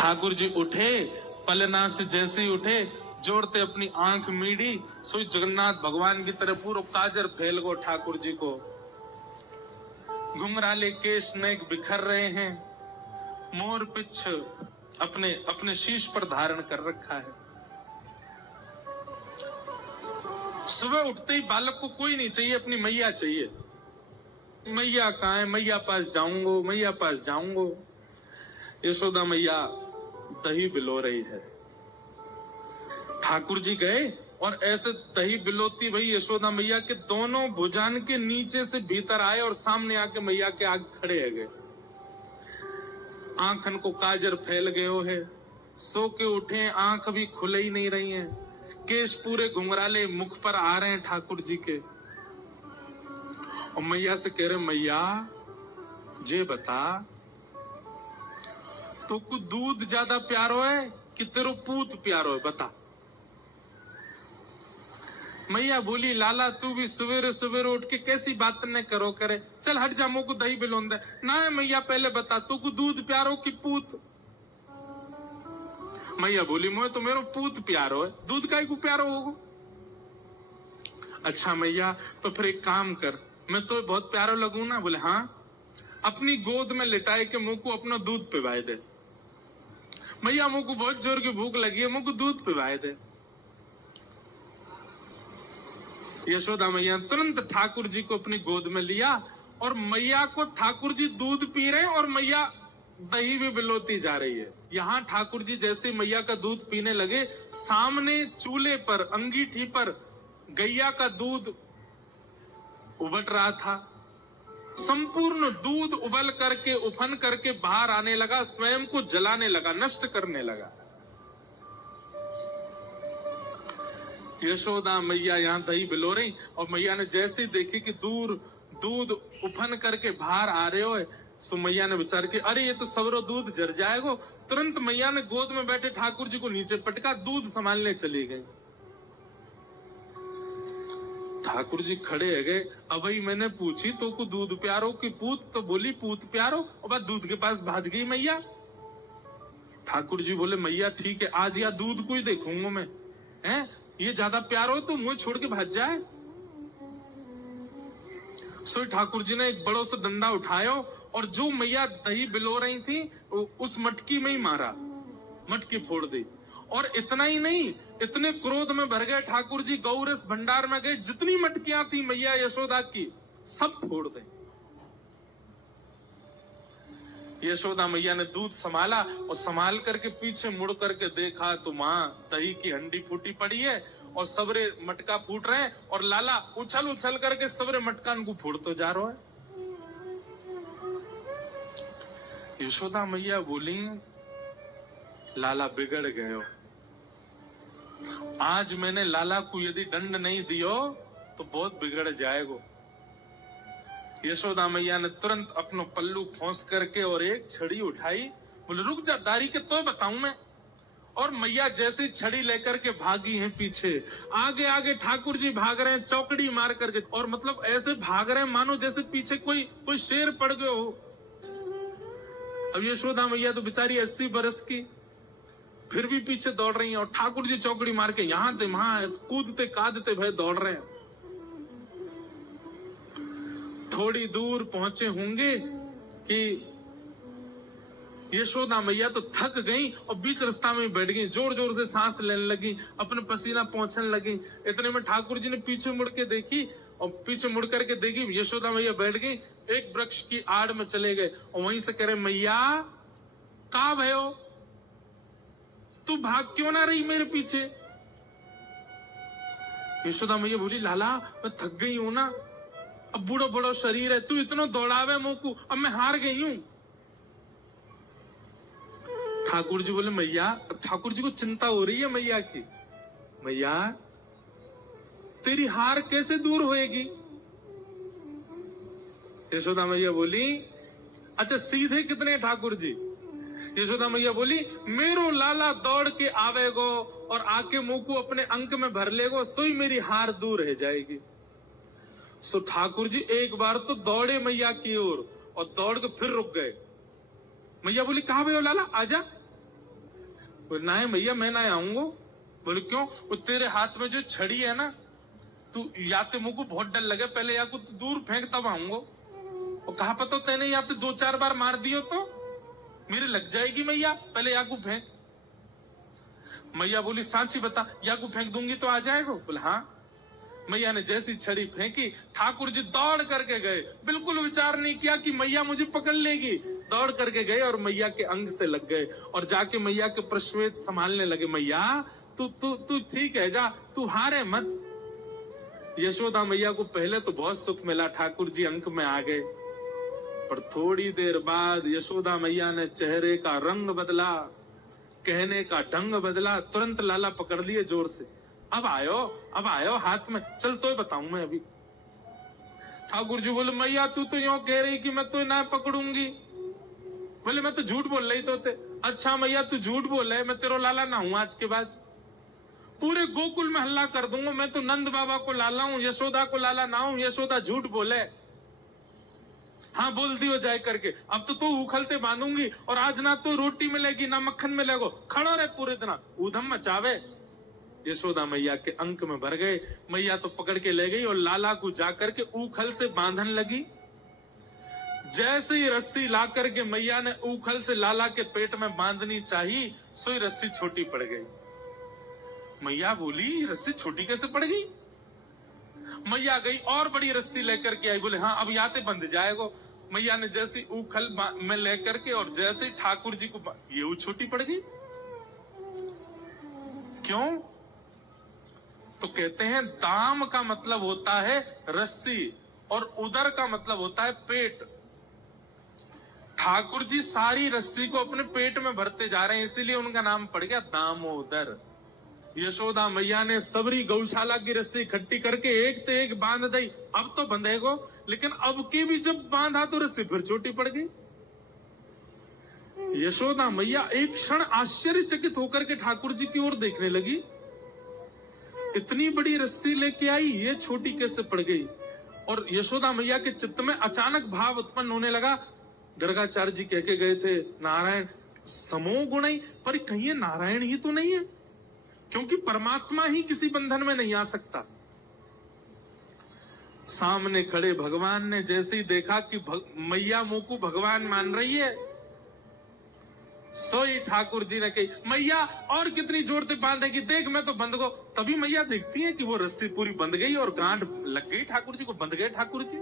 ठाकुर जी उठे, पलना से जैसे ही उठे, जोड़ते अपनी आंख मीड़ी, सोई जगन्नाथ भगवान की तरह पूरा काजर फैल गो ठाकुर जी को। घुंघराले केश नेक बिखर रहे हैं, मोर पिछ अपने अपने शीश पर धारण कर रखा है। सुबह उठते ही बालक को कोई नहीं चाहिए, अपनी मैया चाहिए। मैया कहाँ है, मैया पास जाऊंगो, मैया पास जाऊंगो। यशोदा मैया दही बिलो रही है। ठाकुर जी गए और ऐसे दही बिलोती भाई यशोदा मैया के दोनों भुजान के नीचे से भीतर आए और सामने आके मैया के आगे खड़े है गए। आंखन को काजर फैल गयो है, सो के उठे, आंख अभी खुले ही नहीं रही हैं, केश पूरे घुंघराले मुख पर आ रहे हैं ठाकुर जी के। और मैया से कह रहे, मैया जे बता, तो को दूध ज्यादा प्यारो है कि तेरो पूत प्यारो है, बता। मैया बोली, लाला तू भी सवेरे सवेरे उठ के कैसी बात न करो करे, चल हट जा, मुझको दही बिलोंद है ना। है मैया पहले बता, तू को दूध प्यारो कि पूत। मैया बोली, मोए तो मेरो पूत प्यारो है, दूध काहे को प्यारो होगो। अच्छा मैया, तो फिर एक काम कर, मैं तो बहुत प्यारो लगू ना। बोले हाँ, अपनी गोद में लिटाए के मुंह को अपना दूध पिवाए दे। मैया मुंह को बहुत जोर की भूख लगी है, मुंह को दूध पिवाए दे। यशोदा मैया तुरंत ठाकुर जी को अपनी गोद में लिया और मैया को, ठाकुर जी दूध पी रहे हैं और मैया दही भी बिलोती जा रही है। यहाँ ठाकुर जी जैसे मैया का दूध पीने लगे, सामने चूल्हे पर अंगीठी पर गैया का दूध उबल रहा था। संपूर्ण दूध उबल करके उफन करके बाहर आने लगा, स्वयं को जलाने लगा, नष्ट करने लगा। यशोदा मैया यहाँ दही बिलो रही और मैया ने जैसे देखी कि दूर दूध उफन करके बाहर आ रहे हो, सो मैया ने विचार किया, अरे ये तो सबरो दूध जर जाएगो। तुरंत मैया ने गोद में बैठे ठाकुर जी को नीचे पटका, दूध संभालने चली गई। ठाकुर जी खड़े है गए, अब भाई मैंने पूछी तो को दूध प्यारो कि पूत, तो बोली पूत प्यारो, और बाद दूध के पास भाज गई मैया। ठाकुर जी बोले, मैया ठीक है, आज या दूध को ही देखूंगा मैं, हैं ये ज्यादा प्यार हो तो मुंह छोड़ के भाग जाए। सो ठाकुर जी ने एक बड़ो सा डंडा उठाया और जो मैया दही बिलो रही थी उस मटकी में ही मारा, मटकी फोड़ दी। और इतना ही नहीं, इतने क्रोध में भर गए ठाकुर जी, गौरस भंडार में गए, जितनी मटकियां थी मैया यशोदा की सब फोड़ दे। यशोदा मैया ने दूध संभाला और संभाल करके पीछे मुड़ करके देखा तो मां दही की हंडी फूटी पड़ी है और सबरे मटका फूट रहे हैं और लाला उछल उछल करके सबरे मटकान को फूटतो जा रहा है। यशोदा मैया बोली, लाला बिगड़ गयो, आज मैंने लाला को यदि दंड नहीं दियो तो बहुत बिगड़ जाएगो। यशोदा मैया ने तुरंत अपनो पल्लू फौंस करके और एक छड़ी उठाई, बोले रुक जा दारी के तो बताऊं मैं। और मैया जैसे छड़ी लेकर के भागी हैं पीछे, आगे आगे ठाकुर जी भाग रहे हैं चौकड़ी मार करके, और मतलब ऐसे भाग रहे हैं मानो जैसे पीछे कोई शेर पड़ गए हो। अब यशोदा मैया तो बेचारी 80 बरस की, फिर भी पीछे दौड़ रही हैं और ठाकुर जी चौकड़ी मार के यहां थे वहां कूदते कादते भय दौड़ रहे हैं। थोड़ी दूर पहुंचे होंगे कि यशोदा मैया तो थक गई और बीच रास्ता में बैठ गई, जोर जोर से सांस लेने लगी, अपने पसीना पहुंचने लगी। इतने में ठाकुर जी ने पीछे मुड़ के देखी और पीछे मुड़ करके देखी यशोदा मैया बैठ गई, एक वृक्ष की आड़ में चले गए और वहीं से कह रहे, मैया कहाँ भयो, तू भाग क्यों ना रही मेरे पीछे। यशोदा मैया बोली, लाला मैं थक गई हूं ना, अब बूढ़ो बड़ो शरीर है, तू इतना दौड़ावे मुझको, अब मैं हार गई हूं। ठाकुर जी बोले, मैया, ठाकुर जी को चिंता हो रही है मैया की, मैया तेरी हार कैसे दूर होएगी। यशोदा मैया बोली, अच्छा सीधे कितने ठाकुर जी। यशोदा मैया बोली, मेरो लाला दौड़ के आवेगो और आके मुंह को अपने अंक में भर लेगो, सोई मेरी हार दूर रह जाएगी। सो ठाकुर जी एक बार तो दौड़े मैया की ओर और दौड़ के फिर रुक गए। मैया बोली, कहां भयो लाला, आजा। बोले ना है मैया, मैं ना आऊंगा। बोले क्यों? वो तेरे हाथ में जो छड़ी है ना, तू या तो मुझको बहुत डर लगे, पहले या को तू दूर फेंक तब आऊंगा। और कहा पता तेने या तो 2-4 बार मार दियो तो मेरे लग जाएगी मैया, पहले या को फेंक। मैया बोली सांची बता, या को फेंक दूंगी तो आ जाएगा? बोले हाँ। मैया ने जैसी छड़ी फेंकी, ठाकुर जी दौड़ करके गए, बिल्कुल विचार नहीं किया कि मैया मुझे पकड़ लेगी। दौड़ करके गए और मैया के अंग से लग गए और जाके मैया के प्रश्वेत संभालने लगे। मैया तू तू तू ठीक है, जा, तू हारे मत। यशोदा मैया को पहले तो बहुत सुख मिला, ठाकुर जी अंक में आ गए। पर थोड़ी देर बाद यशोदा मैया ने चेहरे का रंग बदला, कहने का ढंग बदला, तुरंत लाला पकड़ लिए जोर से। अब आयो हाथ में, चल तो बताऊं मैं अभी। ठाकुर जी बोले मैया तू तो यूं कह रही कि मैं तो ना पकड़ूंगी। बोले मैं तो झूठ बोल रही तो थे। अच्छा मैया तू झूठ बोल रहे, मैं तेरा लाला ना हूं आज के बाद। पूरे गोकुल में हल्ला कर दूंगा मैं तो नंद बाबा को लाला हूं, यशोदा को लाला ना हूं। यशोदा झूठ बोले। हाँ बोल दियो जाए करके। अब तो उखलते बांधूंगी और आज ना तो रोटी मिलेगी ना मक्खन मिलेगा। खड़ो रहे पूरे दिन, ऊधम मचावे। यशोदा मैया के अंक में भर गए। मैया तो पकड़ के ले गई और लाला को जाकर के ऊखल से बांधन लगी। जैसे ही रस्सी ला करके मैया ने ऊखल से लाला के पेट में बांधनी चाहिए, सोई रस्सी छोटी पड़ गई। मैया बोली रस्सी छोटी कैसे पड़ गई? मैया गई और बड़ी रस्सी लेकर के आई। बोले हाँ अब याते बंध जाएगा। मैया ने जैसी ऊखल में लेकर के और जैसे ही ठाकुर जी को ये छोटी पड़ गई। क्यों? तो कहते हैं दाम का मतलब होता है रस्सी और उदर का मतलब होता है पेट। ठाकुर जी सारी रस्सी को अपने पेट में भरते जा रहे हैं, इसीलिए उनका नाम पड़ गया दामोदर। यशोदा मैया ने सबरी गौशाला की रस्सी इकट्ठी करके एक ते एक बांध दी। अब तो बंधेगो, लेकिन अब की भी जब बांधा तो रस्सी फिर छोटी पड़ गई। यशोदा मैया एक क्षण आश्चर्यचकित होकर के ठाकुर जी की ओर देखने लगी। इतनी बड़ी रस्सी लेके आई, ये छोटी कैसे पड़ गई? और यशोदा मैया के चित्त में अचानक भाव उत्पन्न होने लगा। गर्गाचार्य जी कह के गए थे नारायण समो गुणई, पर कहीं ये नारायण ही तो नहीं है, क्योंकि परमात्मा ही किसी बंधन में नहीं आ सकता। सामने खड़े भगवान ने जैसे ही देखा कि मैया मुंह को भगवान मान रही है, सोई ठाकुर जी ने कही मैया और कितनी जोर से बांधेगी, देख मैं तो बंध गो। तभी मैया देखती है कि वो रस्सी पूरी बंध गई और गांठ लग गई ठाकुर जी को, बंध गए ठाकुर जी।